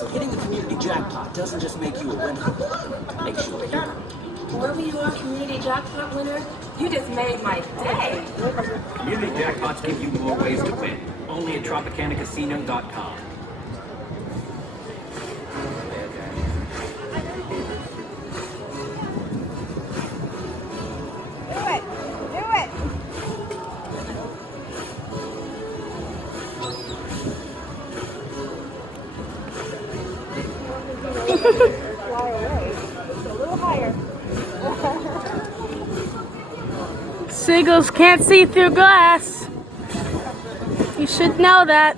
So hitting the community jackpot doesn't just make you a winner. It makes you a hero. Whoever you are, community jackpot winner, you just made my day. Community jackpots give you more ways to win. Only at TropicanaCasino.com. Fly away. Just a little higher. Seagulls can't see through glass. You should know that.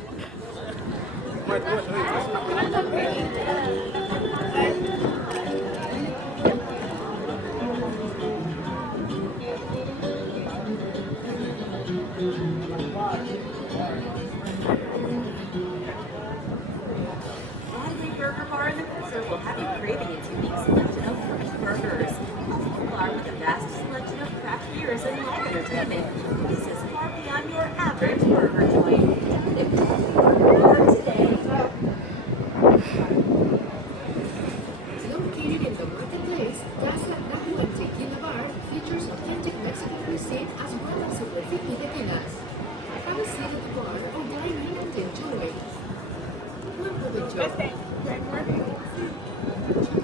Friday Burger Bar in the Cruiser will have you craving its unique selection of fresh burgers. A bar with a vast selection of craft beers and live entertainment. This is far beyond your average burger joint. If you order today. Located in the marketplace, Casa Taco and Tequila Bar features authentic Mexican cuisine as well as super fifty tequilas. Have a seat at the bar or dine in and enjoy. Buen provecho.